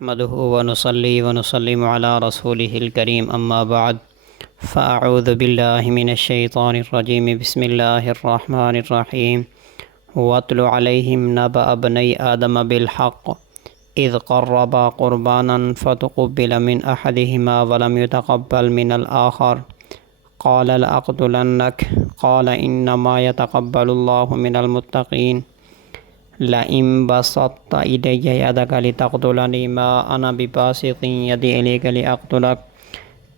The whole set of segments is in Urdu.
نحمده ونصلي ونسلم على رسوله الكريم أما بعد فأعوذ بالله من الشيطان الرجيم بسم الله الرحمن الرحيم واتل عليهم نبأ ابني آدم بالحق إذ قربا قربانا فتقبل من أحدهما ولم يتقبل من الآخر قال لأقتلنك قال إنما يتقبل الله من المتقين لئن بسطت إلي يدك لتقتلني ما أنا بباسط يدي إليك لأقتلك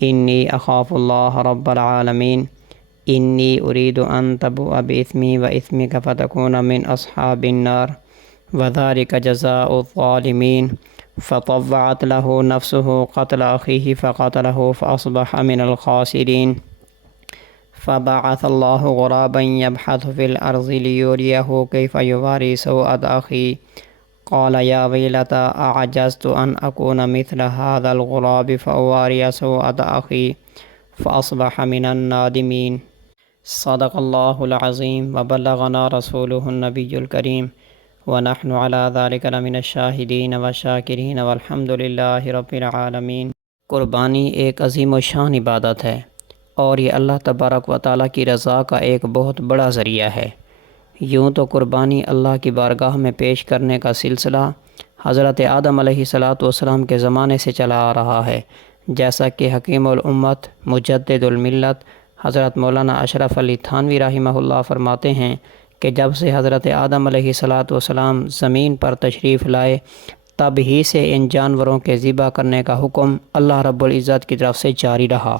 إني أخاف الله رب العالمين إني أريد أن تبوء بإثمي وإثمك فتكون من أصحاب النار وذلك جزاء الظالمين فطوعت له نفسه قتل أخيه فقتله فأصبح من الخاسرين فبعث الله غرابا يبحث في الأرض ليريه كيف يواري سوءة أخيه قال يا ويلتى أعجزت أن أكون مثل هذا الغراب فأواري سوءة أخي فأصبح من النادمين صدق الله العظيم وبلغنا رسوله النبي الكريم ونحن على ذلك لمن الشاهدين والشاكرين والحمد لله رب العالمين۔ قربانی ایک عظیم و شان عبادت ہے اور یہ اللہ تبارک و تعالیٰ کی رضا کا ایک بہت بڑا ذریعہ ہے۔ یوں تو قربانی اللہ کی بارگاہ میں پیش کرنے کا سلسلہ حضرت آدم علیہ السلام کے زمانے سے چلا آ رہا ہے، جیسا کہ حکیم الامت مجدد الملت حضرت مولانا اشرف علی تھانوی رحمہ اللہ فرماتے ہیں کہ جب سے حضرت آدم علیہ السلام زمین پر تشریف لائے تب ہی سے ان جانوروں کے ذبح کرنے کا حکم اللہ رب العزت کی طرف سے جاری رہا۔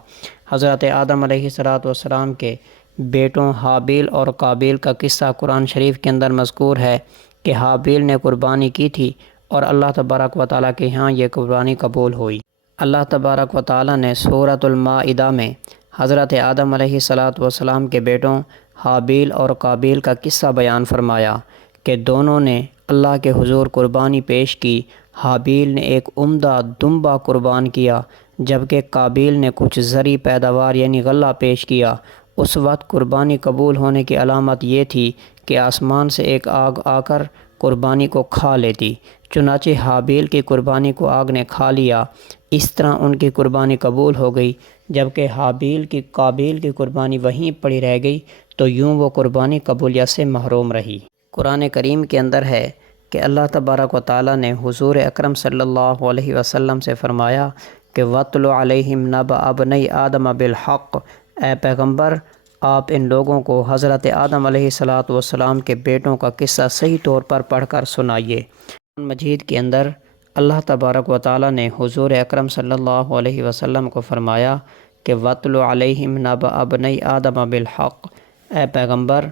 حضرت آدم علیہ السلام کے بیٹوں حابیل اور قابیل کا قصہ قرآن شریف کے اندر مذکور ہے کہ حابیل نے قربانی کی تھی اور اللہ تبارک و تعالیٰ کے ہاں یہ قربانی قبول ہوئی۔ اللہ تبارک و تعالیٰ نے سورۃ المائدہ میں حضرت آدم علیہ السلام کے بیٹوں حابیل اور قابیل کا قصہ بیان فرمایا کہ دونوں نے اللہ کے حضور قربانی پیش کی۔ حابیل نے ایک عمدہ دمبا قربان کیا جبکہ قابیل نے کچھ زرعی پیداوار یعنی غلہ پیش کیا۔ اس وقت قربانی قبول ہونے کی علامت یہ تھی کہ آسمان سے ایک آگ آ کر قربانی کو کھا لیتی، چنانچہ حابیل کی قربانی کو آگ نے کھا لیا۔ اس طرح ان کی قربانی قبول ہو گئی، جبکہ قابیل کی قربانی وہیں پڑی رہ گئی، تو یوں وہ قربانی قبولیت سے محروم رہی۔ قرآن کریم کے اندر ہے کہ اللہ تبارک و تعالیٰ نے حضور اکرم صلی اللہ علیہ وسلم سے فرمایا کہ وَاتْلُ عَلَيْهِمْ نَبَأَ ابْنَيْ آدَمَ بِالْحَقِّ، اے پیغمبر آپ ان لوگوں کو حضرت آدم علیہ السلام کے بیٹوں کا قصہ صحیح طور پر پڑھ کر سنائیے۔ قرآن مجید کے اندر اللہ تبارک و تعالیٰ نے حضور اکرم صلی اللہ علیہ وسلم کو فرمایا کہ وَاتْلُ عَلَيْهِمْ نَبَأَ ابْنَيْ آدَمَ بِالْحَقِّ، اے پیغمبر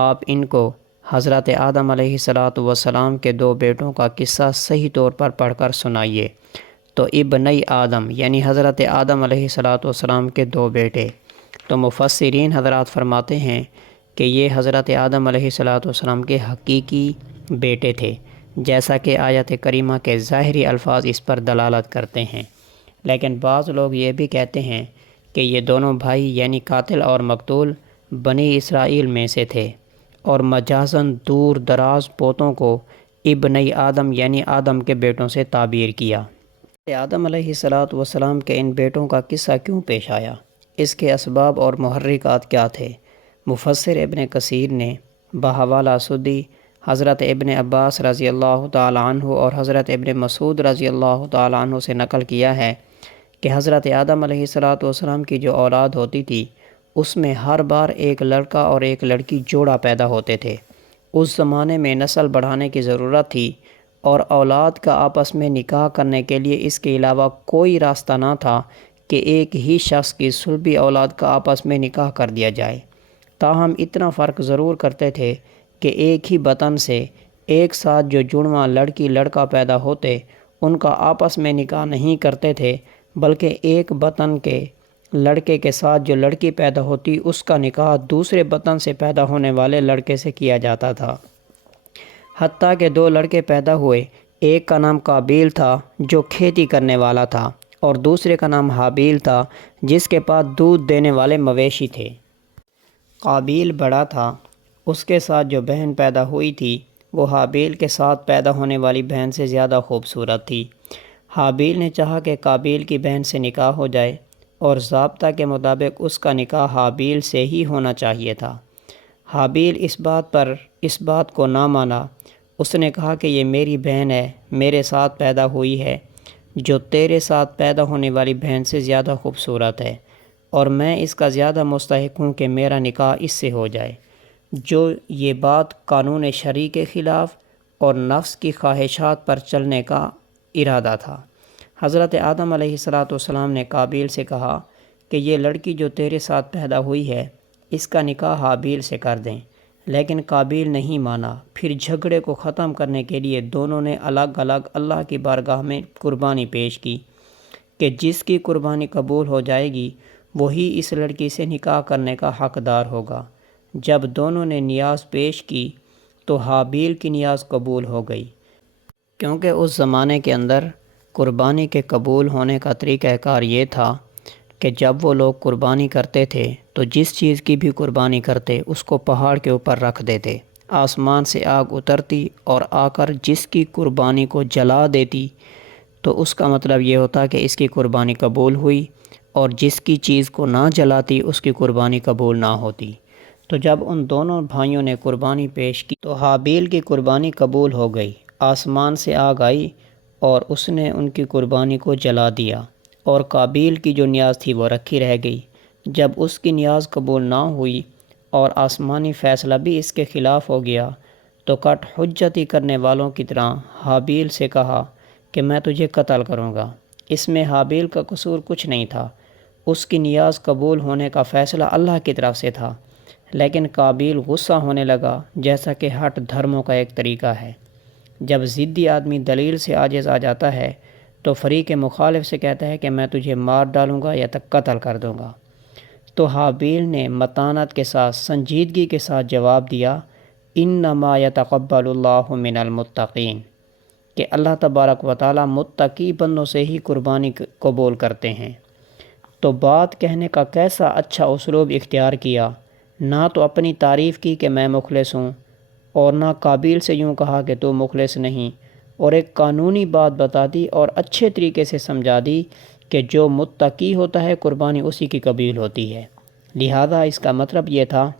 آپ ان کو حضرت آدم علیہ السلام کے دو بیٹوں کا قصہ صحیح طور پر پڑھ کر سنائیے۔ تو ابنی آدم یعنی حضرت آدم علیہ السلام کے دو بیٹے، تو مفسرین حضرات فرماتے ہیں کہ یہ حضرت آدم علیہ السلام کے حقیقی بیٹے تھے، جیسا کہ آیت کریمہ کے ظاہری الفاظ اس پر دلالت کرتے ہیں۔ لیکن بعض لوگ یہ بھی کہتے ہیں کہ یہ دونوں بھائی یعنی قاتل اور مقتول بنی اسرائیل میں سے تھے، اور مجازاً دور دراز پوتوں کو ابنی آدم یعنی آدم کے بیٹوں سے تعبیر کیا۔ آدم علیہ السلام کے ان بیٹوں کا قصہ کیوں پیش آیا، اس کے اسباب اور محرکات کیا تھے؟ مفسر ابن کثیر نے بحوالہ سدی حضرت ابن عباس رضی اللہ تعالی عنہ اور حضرت ابن مسعود رضی اللہ تعالی عنہ سے نقل کیا ہے کہ حضرت آدم علیہ السلام کی جو اولاد ہوتی تھی اس میں ہر بار ایک لڑکا اور ایک لڑکی جوڑا پیدا ہوتے تھے۔ اس زمانے میں نسل بڑھانے کی ضرورت تھی اور اولاد کا آپس میں نکاح کرنے کے لیے اس کے علاوہ کوئی راستہ نہ تھا کہ ایک ہی شخص کی صلبی اولاد کا آپس میں نکاح کر دیا جائے۔ تاہم اتنا فرق ضرور کرتے تھے کہ ایک ہی بطن سے ایک ساتھ جو جڑواں لڑکی لڑکا پیدا ہوتے ان کا آپس میں نکاح نہیں کرتے تھے، بلکہ ایک بطن کے لڑکے کے ساتھ جو لڑکی پیدا ہوتی اس کا نکاح دوسرے بطن سے پیدا ہونے والے لڑکے سے کیا جاتا تھا۔ حتیٰ کہ دو لڑکے پیدا ہوئے، ایک کا نام قابیل تھا جو کھیتی کرنے والا تھا اور دوسرے کا نام حابیل تھا جس کے پاس دودھ دینے والے مویشی تھے۔ قابیل بڑا تھا، اس کے ساتھ جو بہن پیدا ہوئی تھی وہ حابیل کے ساتھ پیدا ہونے والی بہن سے زیادہ خوبصورت تھی۔ حابیل نے چاہا کہ قابیل کی بہن سے نکاح ہو جائے اور ضابطہ کے مطابق اس کا نکاح حابیل سے ہی ہونا چاہیے تھا۔ حابیل اس بات کو نہ مانا۔ اس نے کہا کہ یہ میری بہن ہے، میرے ساتھ پیدا ہوئی ہے، جو تیرے ساتھ پیدا ہونے والی بہن سے زیادہ خوبصورت ہے، اور میں اس کا زیادہ مستحق ہوں کہ میرا نکاح اس سے ہو جائے۔ جو یہ بات قانون شرعی کے خلاف اور نفس کی خواہشات پر چلنے کا ارادہ تھا۔ حضرت آدم علیہ السلام نے قابیل سے کہا کہ یہ لڑکی جو تیرے ساتھ پیدا ہوئی ہے، اس کا نکاح حابیل سے کر دیں، لیکن قابیل نہیں مانا۔ پھر جھگڑے کو ختم کرنے کے لیے دونوں نے الگ الگ اللہ کی بارگاہ میں قربانی پیش کی کہ جس کی قربانی قبول ہو جائے گی وہی اس لڑکی سے نکاح کرنے کا حقدار ہوگا۔ جب دونوں نے نیاز پیش کی تو حابیل کی نیاز قبول ہو گئی، کیونکہ اس زمانے کے اندر قربانی کے قبول ہونے کا طریقہ کار یہ تھا کہ جب وہ لوگ قربانی کرتے تھے تو جس چیز کی بھی قربانی کرتے اس کو پہاڑ کے اوپر رکھ دیتے، آسمان سے آگ اترتی اور آ کر جس کی قربانی کو جلا دیتی، تو اس کا مطلب یہ ہوتا کہ اس کی قربانی قبول ہوئی، اور جس کی چیز کو نہ جلاتی اس کی قربانی قبول نہ ہوتی۔ تو جب ان دونوں بھائیوں نے قربانی پیش کی تو حابیل کی قربانی قبول ہو گئی، آسمان سے آگ آئی اور اس نے ان کی قربانی کو جلا دیا، اور قابیل کی جو نیاز تھی وہ رکھی رہ گئی۔ جب اس کی نیاز قبول نہ ہوئی اور آسمانی فیصلہ بھی اس کے خلاف ہو گیا تو کٹ حجتی کرنے والوں کی طرح حابیل سے کہا کہ میں تجھے قتل کروں گا۔ اس میں حابیل کا قصور کچھ نہیں تھا، اس کی نیاز قبول ہونے کا فیصلہ اللہ کی طرف سے تھا، لیکن قابیل غصہ ہونے لگا، جیسا کہ ہٹ دھرموں کا ایک طریقہ ہے۔ جب ضدی آدمی دلیل سے عاجز آ جاتا ہے تو فریق مخالف سے کہتا ہے کہ میں تجھے مار ڈالوں گا یا تک قتل کر دوں گا۔ تو حابیل نے متانت کے ساتھ، سنجیدگی کے ساتھ جواب دیا، انما یتقبل اللہ من المتقین، کہ اللہ تبارک و تعالی متقی بندوں سے ہی قربانی قبول کرتے ہیں۔ تو بات کہنے کا کیسا اچھا اسلوب اختیار کیا، نہ تو اپنی تعریف کی کہ میں مخلص ہوں، اور نہ قابیل سے یوں کہا کہ تو مخلص نہیں، اور ایک قانونی بات بتا دی اور اچھے طریقے سے سمجھا دی کہ جو متقی ہوتا ہے قربانی اسی کی قبول ہوتی ہے۔ لہذا اس کا مطلب یہ تھا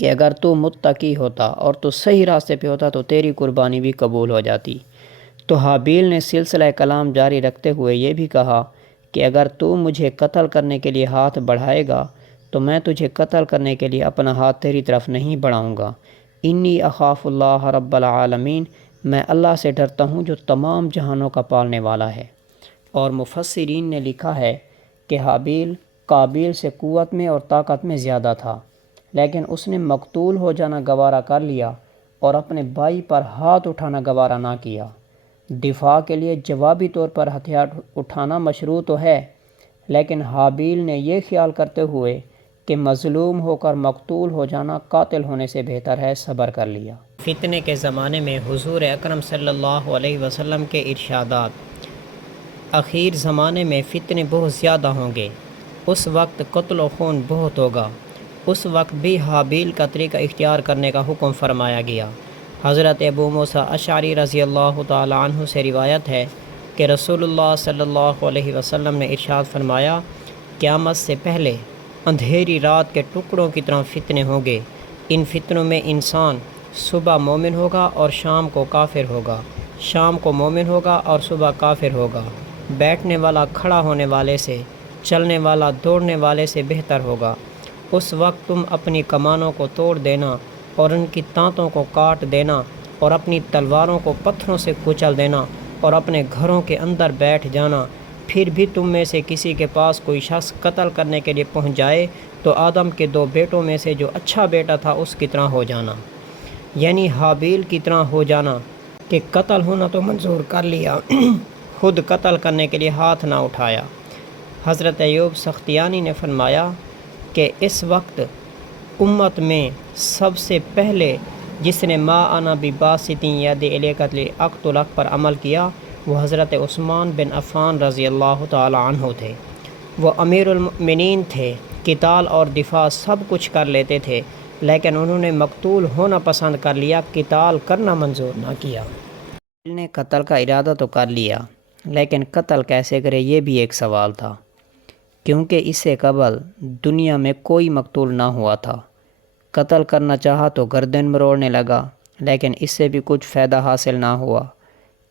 کہ اگر تو متقی ہوتا اور تو صحیح راستے پہ ہوتا تو تیری قربانی بھی قبول ہو جاتی۔ تو حابیل نے سلسلہ کلام جاری رکھتے ہوئے یہ بھی کہا کہ اگر تو مجھے قتل کرنے کے لیے ہاتھ بڑھائے گا تو میں تجھے قتل کرنے کے لیے اپنا ہاتھ تیری طرف نہیں بڑھاؤں گا۔ انی اخاف اللہ رب العالمین، میں اللہ سے ڈرتا ہوں جو تمام جہانوں کا پالنے والا ہے۔ اور مفسرین نے لکھا ہے کہ حابیل قابیل سے قوت میں اور طاقت میں زیادہ تھا، لیکن اس نے مقتول ہو جانا گوارا کر لیا اور اپنے بھائی پر ہاتھ اٹھانا گوارا نہ کیا۔ دفاع کے لیے جوابی طور پر ہتھیار اٹھانا مشروع تو ہے، لیکن حابیل نے یہ خیال کرتے ہوئے کہ مظلوم ہو کر مقتول ہو جانا قاتل ہونے سے بہتر ہے، صبر کر لیا۔ فتنے کے زمانے میں حضور اکرم صلی اللہ علیہ وسلم کے ارشادات، اخیر زمانے میں فتنے بہت زیادہ ہوں گے، اس وقت قتل و خون بہت ہوگا۔ اس وقت بھی حابیل کا طریقہ اختیار کرنے کا حکم فرمایا گیا۔ حضرت ابو موسیٰ اشعری رضی اللہ تعالی عنہ سے روایت ہے کہ رسول اللہ صلی اللہ علیہ وسلم نے ارشاد فرمایا، قیامت سے پہلے اندھیری رات کے ٹکڑوں کی طرح فتنے ہوں گے۔ ان فتنوں میں انسان صبح مومن ہوگا اور شام کو کافر ہوگا، شام کو مومن ہوگا اور صبح کافر ہوگا۔ بیٹھنے والا کھڑا ہونے والے سے، چلنے والا دوڑنے والے سے بہتر ہوگا۔ اس وقت تم اپنی کمانوں کو توڑ دینا اور ان کی تانتوں کو کاٹ دینا اور اپنی تلواروں کو پتھروں سے کچل دینا اور اپنے گھروں کے اندر بیٹھ جانا۔ پھر بھی تم میں سے کسی کے پاس کوئی شخص قتل کرنے کے لیے پہنچ جائے تو آدم کے 2 بیٹوں میں سے جو اچھا بیٹا تھا اس کی طرح ہو جانا، یعنی حابیل کی طرح ہو جانا کہ قتل ہونا تو منظور کر لیا، خود قتل کرنے کے لیے ہاتھ نہ اٹھایا۔ حضرت ایوب سختیانی نے فرمایا کہ اس وقت امت میں سب سے پہلے جس نے ما انا بباسط یدی الیک لاقتلک پر عمل کیا وہ حضرت عثمان بن عفان رضی اللہ تعالی عنہ تھے۔ وہ امیر المؤمنین تھے، قتال اور دفاع سب کچھ کر لیتے تھے، لیکن انہوں نے مقتول ہونا پسند کر لیا، قتال کرنا منظور نہ کیا۔ نے قتل کا ارادہ تو کر لیا، لیکن قتل کیسے کرے یہ بھی ایک سوال تھا، کیونکہ اس سے قبل دنیا میں کوئی مقتول نہ ہوا تھا۔ قتل کرنا چاہا تو گردن مروڑنے لگا، لیکن اس سے بھی کچھ فائدہ حاصل نہ ہوا۔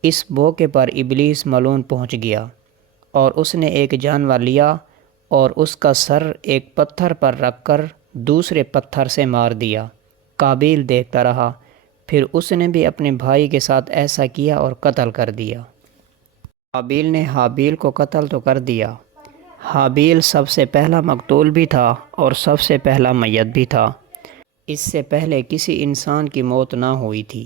اس موقع پر ابلیس ملعون پہنچ گیا اور اس نے ایک جانور لیا اور اس کا سر ایک پتھر پر رکھ کر دوسرے پتھر سے مار دیا۔ قابیل دیکھتا رہا، پھر اس نے بھی اپنے بھائی کے ساتھ ایسا کیا اور قتل کر دیا۔ قابیل نے حابیل کو قتل تو کر دیا۔ حابیل سب سے پہلا مقتول بھی تھا اور سب سے پہلا میت بھی تھا۔ اس سے پہلے کسی انسان کی موت نہ ہوئی تھی،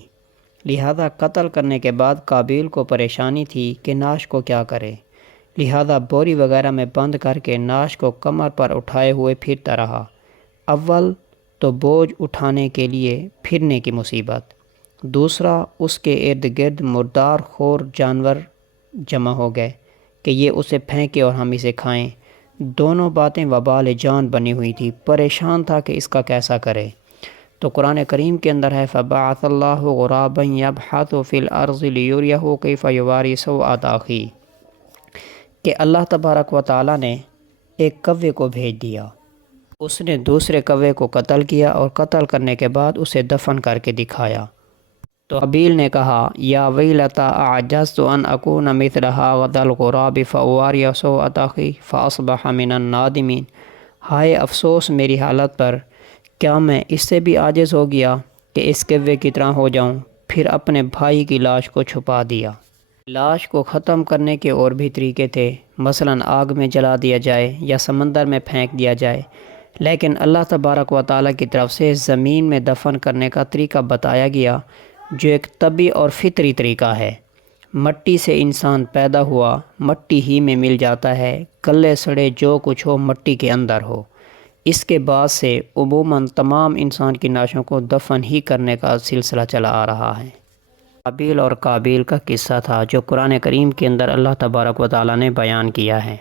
لہذا قتل کرنے کے بعد قابیل کو پریشانی تھی کہ نعش کو کیا کرے، لہذا بوری وغیرہ میں بند کر کے نعش کو کمر پر اٹھائے ہوئے پھرتا رہا۔ اول تو بوجھ اٹھانے کے لیے پھرنے کی مصیبت، دوسرا اس کے ارد گرد مردار خور جانور جمع ہو گئے کہ یہ اسے پھینکے اور ہم اسے کھائیں۔ دونوں باتیں وبال جان بنی ہوئی تھی، پریشان تھا کہ اس کا کیسا کرے۔ تو قرآن کریم کے اندر ہے فَبَعَثَ اللَّهُ غُرَابًا يَبْحَثُ فِي الْأَرْضِ لِيُرِيَهُ كَيْفَ يُوَارِي سَوْءَةَ أَخِيهِ کہ اللہ تبارک و تعالیٰ نے ایک کوے کو بھیج دیا، اس نے دوسرے کوے کو قتل کیا اور قتل کرنے کے بعد اسے دفن کر کے دکھایا۔ تو حابیل نے کہا یا ویلتا اعجزت ان اکون مثل هذا الغراب فاواری سوءة اخی فاصبح من النادمین، ہائے افسوس میری حالت پر، کیا میں اس سے بھی عاجز ہو گیا کہ اس کوے کی طرح ہو جاؤں؟ پھر اپنے بھائی کی لاش کو چھپا دیا۔ لاش کو ختم کرنے کے اور بھی طریقے تھے، مثلا آگ میں جلا دیا جائے یا سمندر میں پھینک دیا جائے، لیکن اللہ تبارک و تعالیٰ کی طرف سے زمین میں دفن کرنے کا طریقہ بتایا گیا، جو ایک طبعی اور فطری طریقہ ہے۔ مٹی سے انسان پیدا ہوا، مٹی ہی میں مل جاتا ہے، گلے سڑے جو کچھ ہو مٹی کے اندر ہو۔ اس کے بعد سے عموماً تمام انسان کی نعشوں کو دفن ہی کرنے کا سلسلہ چلا آ رہا ہے۔ حابیل اور قابیل کا قصہ تھا جو قرآن کریم کے اندر اللہ تبارک و تعالیٰ نے بیان کیا ہے۔